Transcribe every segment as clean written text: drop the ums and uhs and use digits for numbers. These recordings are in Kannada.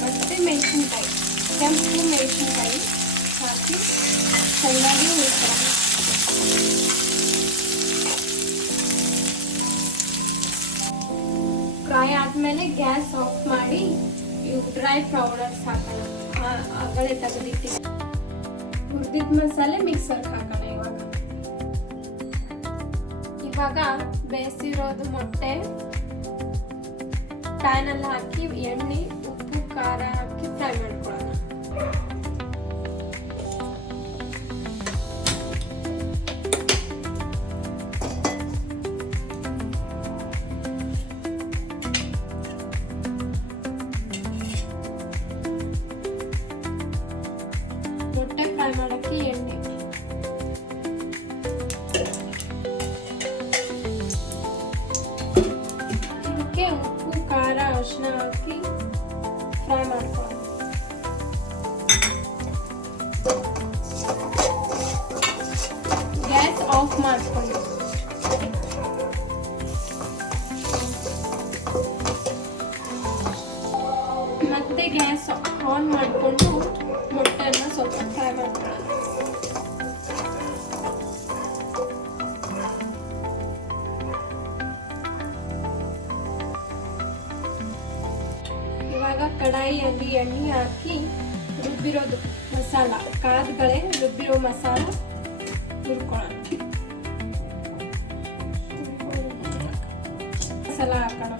ಮತ್ತು ಮೆಣಸಿನ್ಕಾಯಿ, ಕೆಂಪು ಮೆಣಸಿನ್ಕಾಯಿ ಹಾಕಿ ಚೆನ್ನಾಗಿ ಹುರ್ಕೊಳ್ಳೋಣ. ಫ್ರೈ ಆದಮೇಲೆ ಗ್ಯಾಸ್ ಆಫ್ ಮಾಡಿ ಇವು ಡ್ರೈ ಪೌಡರ್ಸ್ ಹಾಕೋಣ. ಆಗಲೇ ತೆಗೆದಿಟ್ಟು ಹುರಿದಿದ್ದ ಮಸಾಲೆ ಮಿಕ್ಸರ್ಗೆ ಹಾಕೋಣ. ಇವಾಗ ಬೇಯಿಸಿರೋದು ಮೊಟ್ಟೆ ಪ್ಯಾನಲ್ಲಿ ಹಾಕಿ ಎಣ್ಣೆ, ಉಪ್ಪು, ಖಾರ ಹಾಕಿ ಫ್ರೈ ಮಾಡ್ಕೊಳ್ಳೋಣ. ಮೊಟ್ಟೆ ಫ್ರೈ ಮಾಡೋಕ್ಕೆ ಎಣ್ಣೆ, ಇದಕ್ಕೆ ಉಪ್ಪು, ಖಾರ, ಅರಿಶಿನ ಹಾಕಿ ಫ್ರೈ ಮಾಡ್ಕೊಳ್ಳೋಣ. ಗ್ಯಾಸ್ ಆಫ್ ಮಾಡ್ಕೊಳ್ಳಿ. ಮತ್ತೆ ಗ್ಯಾಸ್ ಆನ್ ಮಾಡಿಕೊಂಡು ಮೊಟ್ಟೆನ ಸ್ವಲ್ಪ ಫ್ರೈ ಮಾಡ್ಕೊಳ್ಳೋಣ. ಇವಾಗ ಕಡಾಯಿಯಲ್ಲಿ ಎಣ್ಣೆ ಹಾಕಿ ರುಬ್ಬಿರೋದು ಮಸಾಲ, ಕಾಳುಗಳೇ ರುಬ್ಬಿರೋ ಮಸಾಲ ಹುರ್ಕೊಳ್ಳೋಣ. ಮಸಾಲ ಹಾಕೋಣ.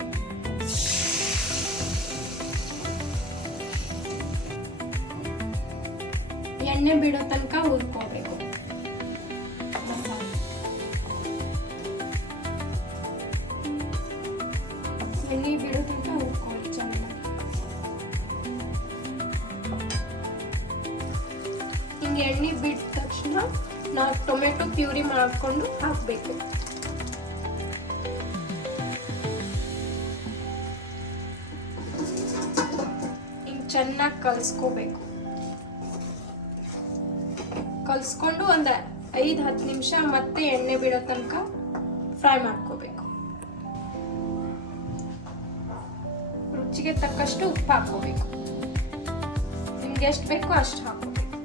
ಎಣ್ಣೆ ಬಿಡೋ ತನಕ ಹುರ್ಕೋಬೇಕು. ಎಣ್ಣೆ ಬಿಡೋ ತನಕ ಹುರ್ಕೊಳ್ಳಿ ಚೆನ್ನಾಗಿ. ಹಿಂಗೆ ಎಣ್ಣೆ ಬಿಟ್ಟ ತಕ್ಷಣ ನಾವು ಟೊಮೆಟೊ ಪ್ಯೂರಿ ಮಾಡಿಕೊಂಡು ಹಾಕಬೇಕು. ಹಿಂಗೆ ಚೆನ್ನಾಗಿ ಕಲಿಸ್ಕೋಬೇಕು. ಕಲಿಸ್ಕೊಂಡು ಒಂದು 5-10 ನಿಮಿಷ ಮತ್ತೆ ಎಣ್ಣೆ ಬಿಡೋ ತನಕ ಫ್ರೈ ಮಾಡ್ಕೋಬೇಕು. ರುಚಿಗೆ ತಕ್ಕಷ್ಟು ಉಪ್ಪು ಹಾಕೋಬೇಕು. ನಿಮ್ಗೆ ಎಷ್ಟು ಬೇಕೋ ಅಷ್ಟು ಹಾಕೋಬೇಕು.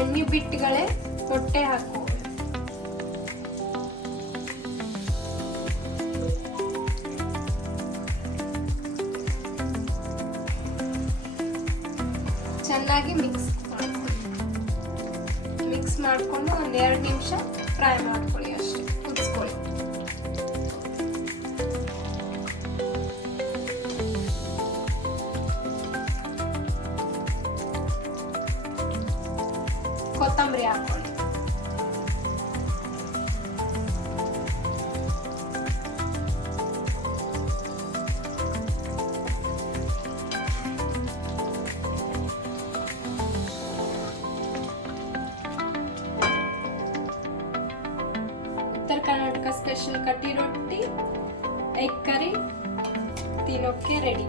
ಎಣ್ಣೆ ಬಿಟ್ಟುಗಳೇ ಮೊಟ್ಟೆ ಹಾಕೋ. ಚೆನ್ನಾಗಿ ಮಿಕ್ಸ್ ಮಾಡಿಕೊಂಡು ಒಂದು 2 ನಿಮಿಷ ಫ್ರೈ ಮಾಡ್ಕೊಳ್ಳಿ, ಅಷ್ಟೇ ಕುದಿಸ್ಕೊಳ್ಳಿ. ಕೊತ್ತಂಬರಿ ಹಾಕೊಳ್ಳಿ. उत्तर कर्नाटक स्पेशल कट्टी रोटी, एग करी, तीनों के रेडी।